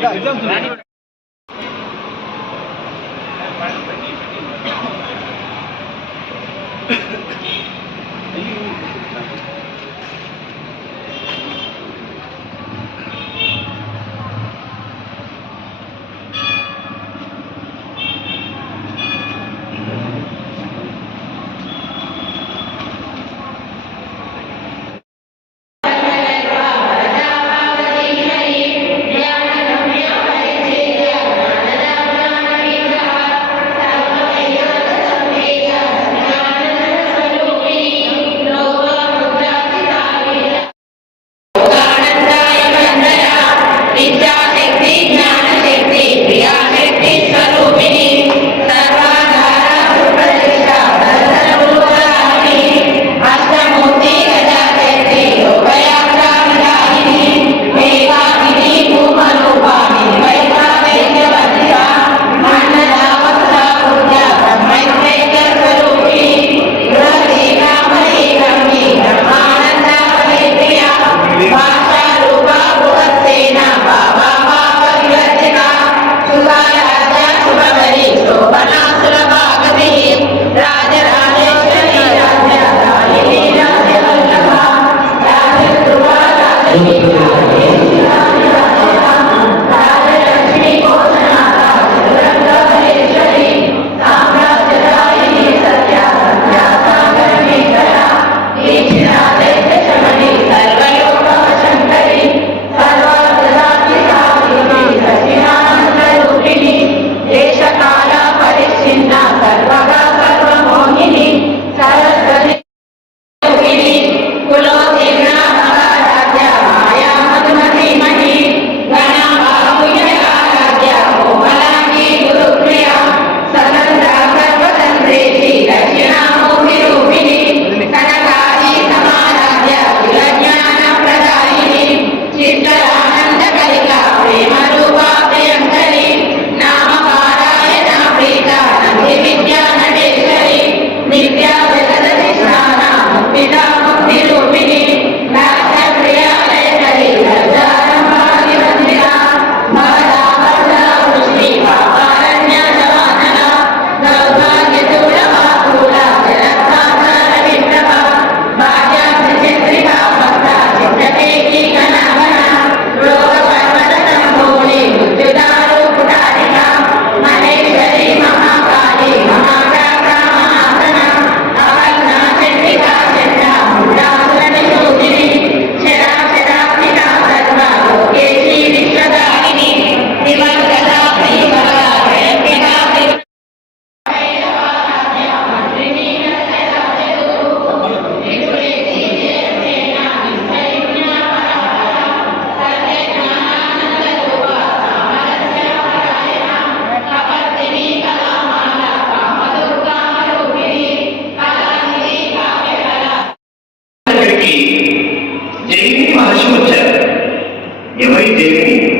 Ja,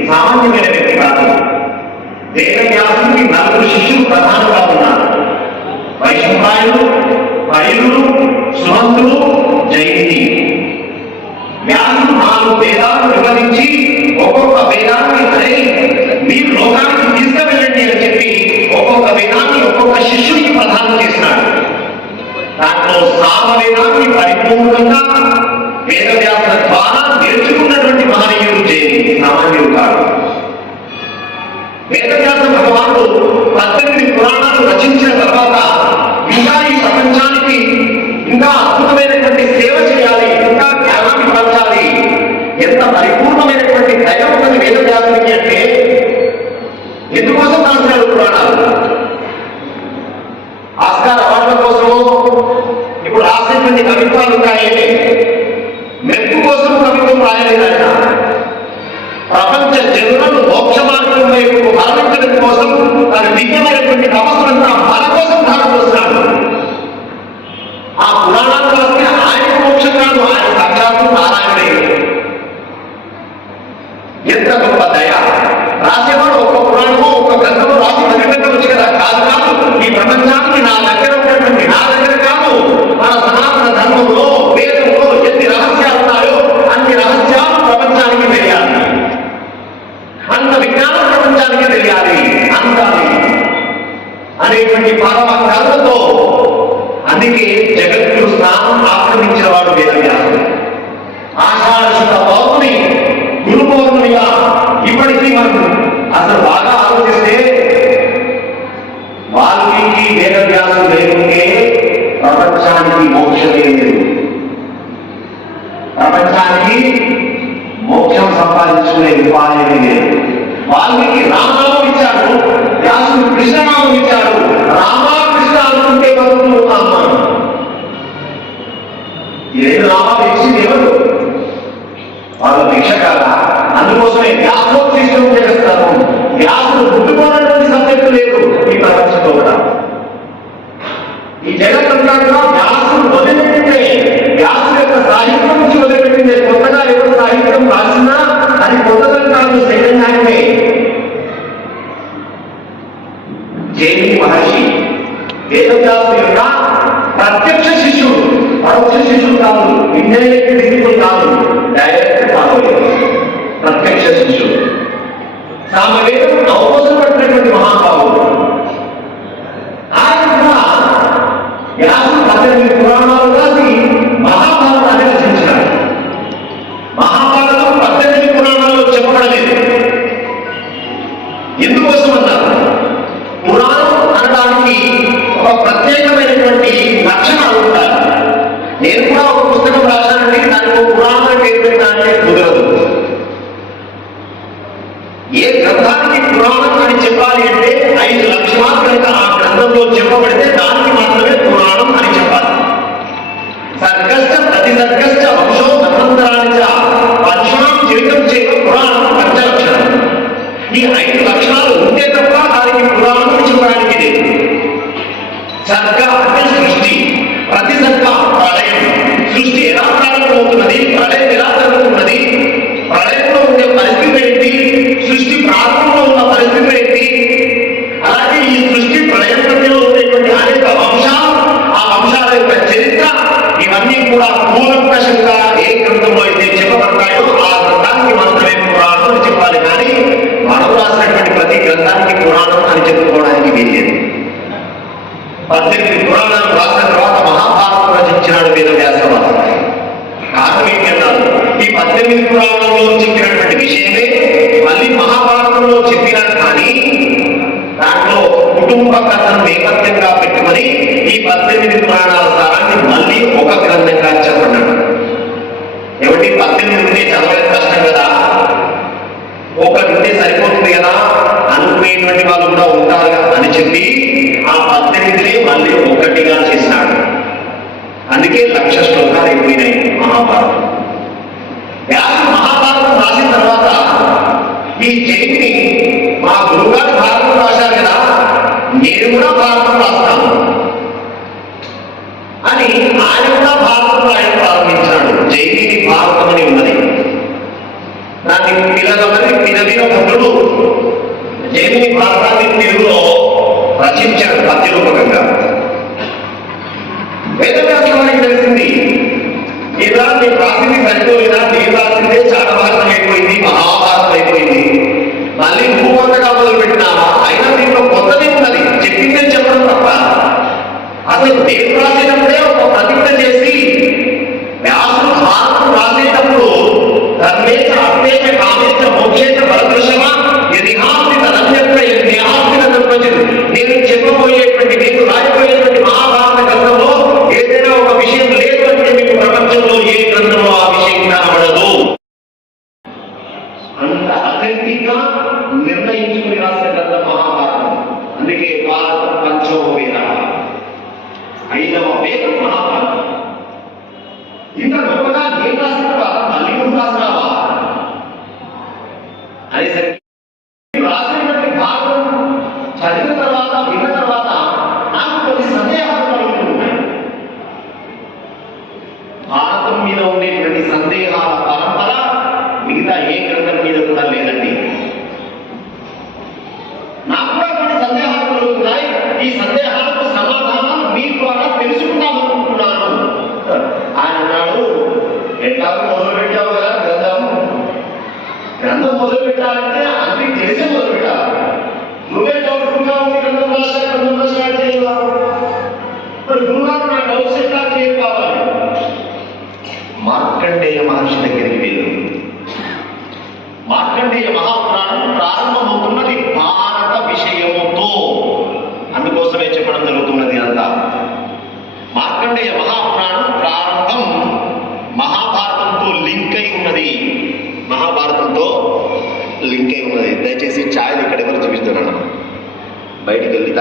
సామాన్యమైన వ్యక్తి కాదు. వేదవ్యాసుడికి నలుగురు శిష్యులు ప్రధానంగా ఉన్నారు. వైశంపాయుడు భైరుడు సుమంతుడు జైని వ్యాసుడు నాలుగు వేదాలు వివరించి ఒక్కొక్క వేదాన్ని సరే మీరు లోకానికి తీసుకువెళ్ళండి అని చెప్పి ఒక్కొక్క వేదాన్ని ఒక్కొక్క శిష్యుడికి ప్రధానం చేసినాడు. దాంట్లో సామ వేదాన్ని పరిపూర్ణంగా వేద వ్యాస ద్వారా నేర్చుకున్నటువంటి మహనీయుడు లేని సామాన్యుడు కాదు. వేదవ్యాస భగవానుడు పద్దెనిమిది పురాణాలు రచించిన తర్వాత ఇంకా ఈ ప్రపంచానికి ఇంకా అద్భుతమైనటువంటి సేవ చేయాలి ఇంకా జ్ఞానాన్ని పంచాలి ఎంత పరిపూర్ణమైనటువంటి దైవం వేదవ్యాసం వారి విద్య అనేటువంటి పరమ కరుణతో అందుకే జగద్గురు స్నానం ఆక్రమించిన వాడు వేదవ్యాసుడు. ఆషాఢశుద్ధ పౌర్ణమి గురు పౌర్ణమిగా ఇప్పటికీ మనకు అసలు బాగా ఆలోచిస్తే వాల్మీకి వేదవ్యాసం లేకుంటే ప్రపంచానికి మోక్షమే లేదు. ప్రపంచానికి మోక్షం సంపాదించుకునే ఉపాయమే లేదు. వాల్మీకి రామనామం ఇచ్చాడు. వ్యాసుడు కృష్ణనామం రామకృష్ణ అనుకుంటే బతుకులు ఉన్నాం మనం ఏం రామ ఇచ్చింది ఎవరు వాళ్ళ భిక్ష కాదా అందుకోసమే వ్యాసోత్తిష్టం చేస్తారు వ్యాసుడు ముట్టుకోనటువంటి సబ్జెక్టు లేదు ఈ ప్రపంచంలో కూడా ఈ జగత్తంతా కూడా వ్యాసుడు వదిలిపెట్టిందే వ్యాసుడు యొక్క సాహిత్యం నుంచి వదిలిపెట్టిందే కొత్తగా ఎవరు సాహిత్యం రాసినా అది కొత్తదని కాదు సెకండ్ హ్యాండే జైని మహర్షి వేదవ్యాసుడు యొక్క ప్రత్యక్ష శిష్యుడు పరోక్ష శిష్యుడు కాదు ఇండైరెక్ట్ డిసిపుల్ కాదు. డైరెక్ట్ ఫాలో ప్రత్యక్ష శిష్యుడు. సామవేదం అవసరపడినటువంటి మహాభావుడు ఆయన కూడా వ్యాసుడు పద్దెనిమిది పురాణాలు రాసి మహాభారతాన్ని రచించాడు. మహాభారతం పద్దెనిమిది పురాణాల్లో చెప్పబడలేదు. ఎందుకోసం అన్నారు. పురాణం అనడానికి ఒక ప్రత్యేకమైనటువంటి లక్షణాలు ఉంటాయి. నేను కూడా ఒక పుస్తకం రాశానండి దానికి ఒక పురాణం పేరు పెట్టినా అంటే కుదరదు ఏ గ్రంథానికి పురాణం అని చెప్పాలి అంటే ఐదు లక్షణాలు కనుక ఆ గ్రంథంలో చెప్పబడితే దానికి మాత్రమే పురాణం అని చెప్పాలి. సర్గశ్చ ప్రతి సర్గశ్చ వంశో ధర్మంతరాన్ని పంచాం జీవితం చేయడం పురాణం పంచలక్షణం. ఈ ఐదు ఈ పద్దెనిమిది పురాణంలో చెప్పినటువంటి విషయమే. మళ్ళీ మహాభారతంలో చెప్పినాడు కానీ దాంట్లో కుటుంబ కథను నేపథ్యంగా పెట్టుకొని ఈ పద్దెనిమిది పురాణాల సారాన్ని మళ్ళీ ఒక గ్రంథంగా చెప్పన్నాడు ఏమిటి పద్దెనిమిది ఉంటే చదవడం కష్టం కదా? ఒకటి ఉంటే సరిపోతుంది కదా? అనుకునేటువంటి వాళ్ళు కూడా ఉంటారు కదా అని చెప్పి ఆ పద్దెనిమిదిని మళ్ళీ ఒకటిగా చేసినాడు అందుకే లక్ష శ్లోకాలు ఎక్కువైనాయి మహాభారతం వ్యాసు మహాభారతం రాసిన తర్వాత ఈ జైని మా గురువుగారు భారతం రాశారు కదా నేను కూడా భారతం రాస్తాను అని ఆయన కూడా భారతం రాయడం ప్రారంభించాడు జైమిని భారతం అని ఉన్నది. దాన్ని పిల్లగమని పినవిన భక్తుడు జైమిని భారతాన్ని తెలుగులో రచించాడు పద్యరూపకంగా. నిర్ణయించుకుని రాసిన గ్రంథం మహాభారతం. అందుకే భారత పంచమ వేద ఐదవ వేద మహాభారతం ఇంత గొప్పగా సందేహాలు కలుగుతున్నాయి ఈ సందేహాలకు సమాధానం మీ ద్వారా తెలుసుకున్నామనుకుంటున్నాను ఆయన అన్నాడు ఎట్లా మొదలు పెట్టావు కదా గ్రంథం. గ్రంథం మొదలు పెట్టాలంటే అన్ని చేసే మొదలు పెట్టాలి నువ్వే డౌట్కున్నావు గ్రంథం రాసా గ్రంథం రాసా చేయవారు నా డౌట్స్ ఎట్లా మార్కండేయ మహర్షి దగ్గరికి వెళ్ళు. మార్కండేయ మహాపురాణం ప్రారంభమవుతున్నది.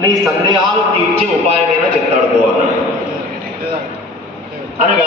నీ సందేహాలు తీర్చే ఉపాయమైనా చెప్తాడు పో అన్నాడు అనగా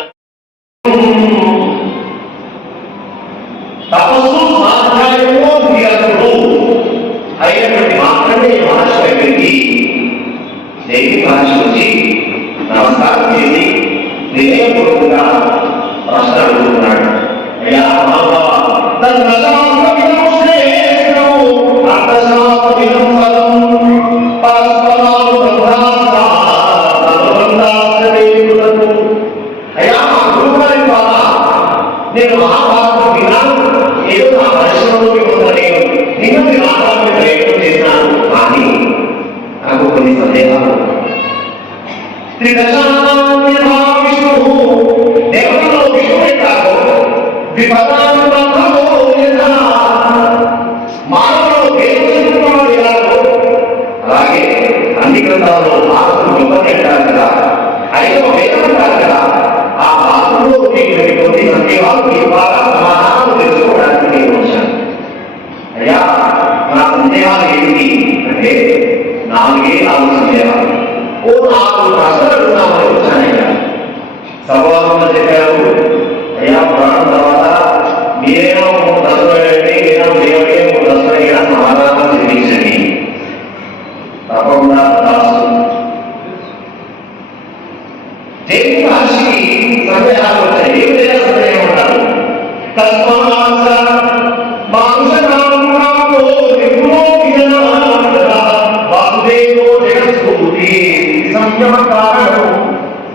దేవి మహర్షికి సందేహాలు వచ్చాయి ఏమిటైనా సందేహం ఉంటారు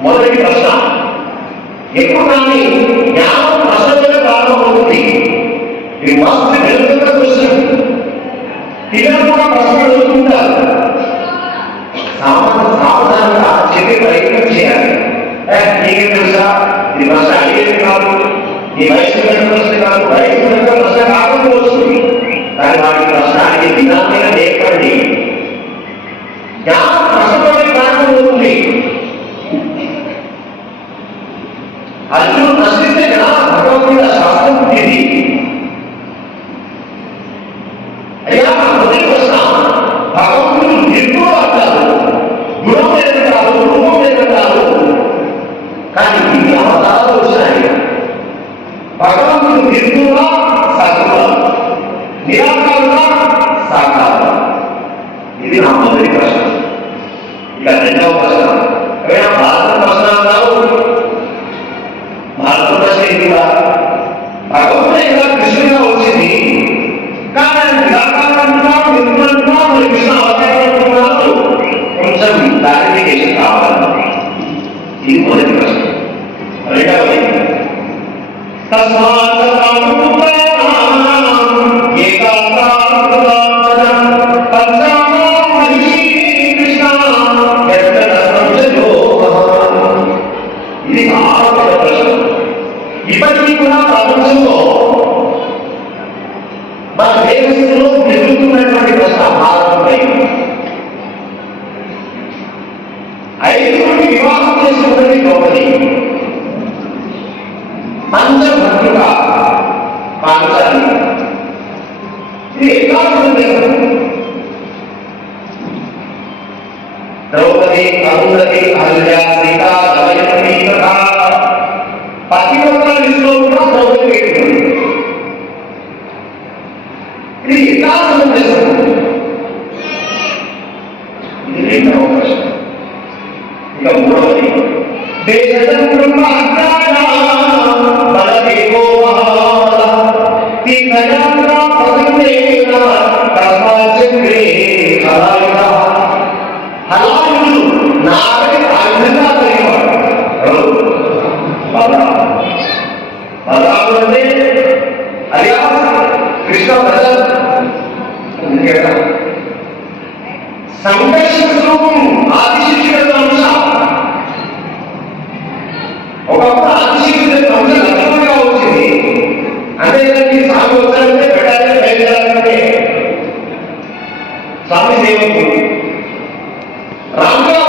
మొదటి ప్రశ్న ఎప్పుడు కానీ జ్ఞానం ప్రశ్నగా ప్రారంభమవుతుంది ఇది మస్తు ఏ, నీకేం తెలుసా ఇది ప్రశ్న అడిగేది కాదు నీ వయసు పెద్ద ప్రశ్న కాదు వయసు పెద్ద ప్రశ్న కాకపోవచ్చు కానీ వాటి ప్రశ్న అడిగే విధానంగా లేకండి సాకార ఇది నా మొదటి ప్రశ్న ఇక రెండవ ప్రశ్న అయ్యా భారత ప్రశ్న అన్నారు భారత ప్రశ్న ఎందుకు భగవంతుడు ఇలా కృష్ణుడిగా వచ్చింది కానీ ఆయన నిరాకారంగా నిర్మలంగా మరి కృష్ణ అవతారంటున్నారు కొంచెం క్లారిఫికేషన్ కావాలి ఇది మొదటి ప్రశ్న రెండవది తస్మాత్ ఇది చాలా పెద్ద ప్రశ్న ఇప్పటికీ కూడా ప్రపంచంలో మన దేశంలో ఎదుర్కొన్నటువంటి ప్రశ్న భారతంపై ఐదుగురికి వివాహం చేసుకున్నది ద్రౌపది పంచభద్రుగా పాంచాలి. ఇది ఏకాగ్రం ద్రౌపది అరుంధతి అహల్య సీత దమయంతి తథా పతివ్రతల లిస్టులో కూడా ద్రౌపది పేరు ఉంది. ఇది ఎట్లా అర్థం చేస్తాం ఇది రెండవ ప్రశ్న ఇక మూడవది దేశచంద్రం బలదేవో మహాబల తీర్థయాత్ర ప్రసంగేన కర్మచక్రే హలాయుధ హలాయుడు నాగరి ఆయుధంగా కలిగేవాడు ఎవరు? బలరాముడు. బలరాముడు అంటే అలియాస్ కృష్ణ ప్రజలు అందుకే కదా సంఘర్షణ స్వరూపం ఆదిశిక్షణ అంశ ఒకప్పుడు ఆదిశిక్షణ అంశ లక్ష్యంగా వచ్చింది అంతేకాని స్వామి వచ్చారంటే పెట్టాలంటే బయలుదేరాలంటే స్వామి సేవకు আমরা